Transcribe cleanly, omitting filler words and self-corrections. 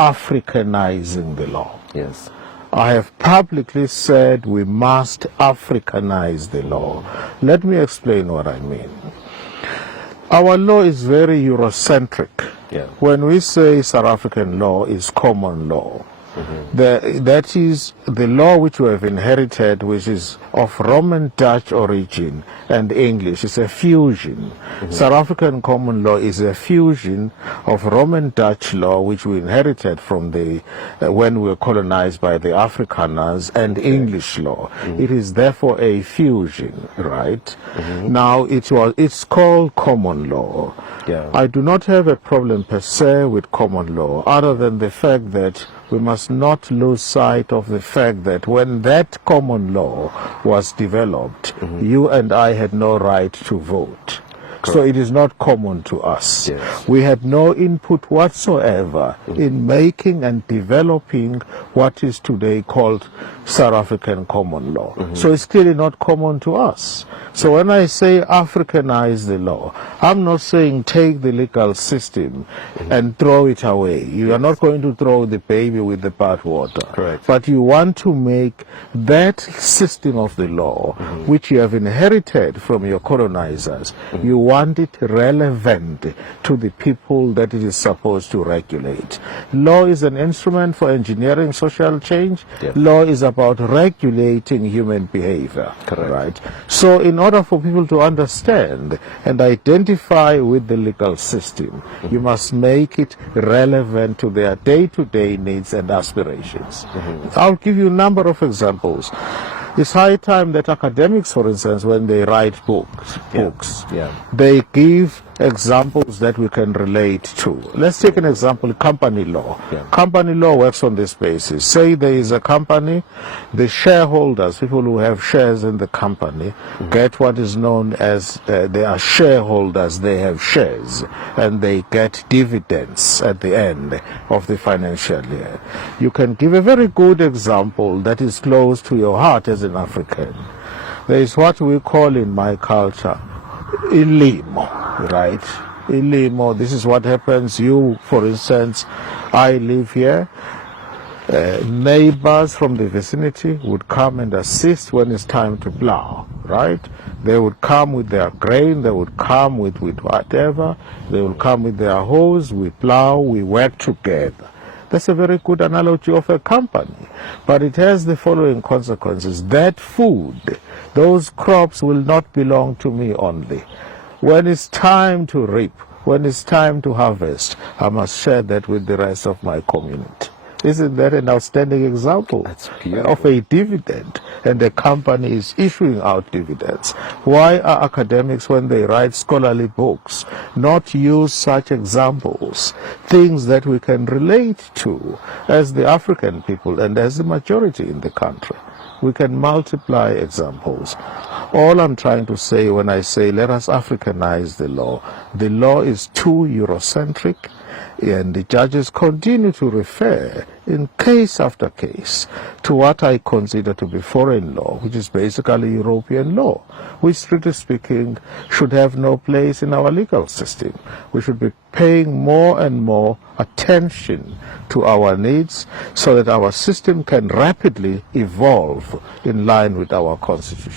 Africanizing the law. Yes. I have publicly said we must Africanize the law. Let me explain what I mean. Our law is very Eurocentric. Yeah. When we say South African law is common law, that is the law which we have inherited, which is of Roman Dutch origin and English. It's a fusion. South African common law is a fusion of Roman Dutch law, which we inherited from the when we were colonized by the Afrikaners, and English law. It is therefore a fusion, right? Now it's called common law. Yeah. I do not have a problem per se with common law, other than the fact that we must not lose sight of the fact that when that common law was developed, you and I had no right to vote. Correct. So it is not common to us. Yes. We had no input whatsoever in making and developing what is today called South African common law. So it's clearly not common to us. So when I say Africanize the law, I'm not saying take the legal system and throw it away. You are not going to throw the baby with the bathwater. Correct. But you want to make that system of the law, which you have inherited from your colonizers, you want it relevant to the people that it is supposed to regulate. Law is an instrument for engineering social change. Yep. Law is about regulating human behavior. Correct. Right? So in order for people to understand and identify with the legal system, you must make it relevant to their day-to-day needs and aspirations. I'll give you a number of examples. It's high time that academics, for instance, when they write books, they give examples that we can relate to. Let's take an example, company law. Company law works on this basis. Say there is a company, the shareholders, people who have shares in the company, get what is known as, they are shareholders, they have shares, and they get dividends at the end of the financial year. You can give a very good example that is close to your heart as an African. There is what we call in my culture ilimo, right? Ilimo, this is what happens. You, for instance, I live here. Neighbors from the vicinity would come and assist when it's time to plow, right? They would come with their grain, they would come with whatever, they would come with their hose, we plow, we work together. That's a very good analogy of a company. But it has the following consequences. That food, those crops will not belong to me only. When it's time to reap, when it's time to harvest, I must share that with the rest of my community. Isn't that an outstanding example of a dividend? And the company is issuing out dividends. Why are academics, when they write scholarly books, not use such examples, things that we can relate to as the African people and as the majority in the country? We can multiply examples. All I'm trying to say when I say let us Africanize the law is too Eurocentric, and the judges continue to refer in case after case to what I consider to be foreign law, which is basically European law, which, strictly speaking, should have no place in our legal system. We should be paying more and more attention to our needs so that our system can rapidly evolve in line with our constitution.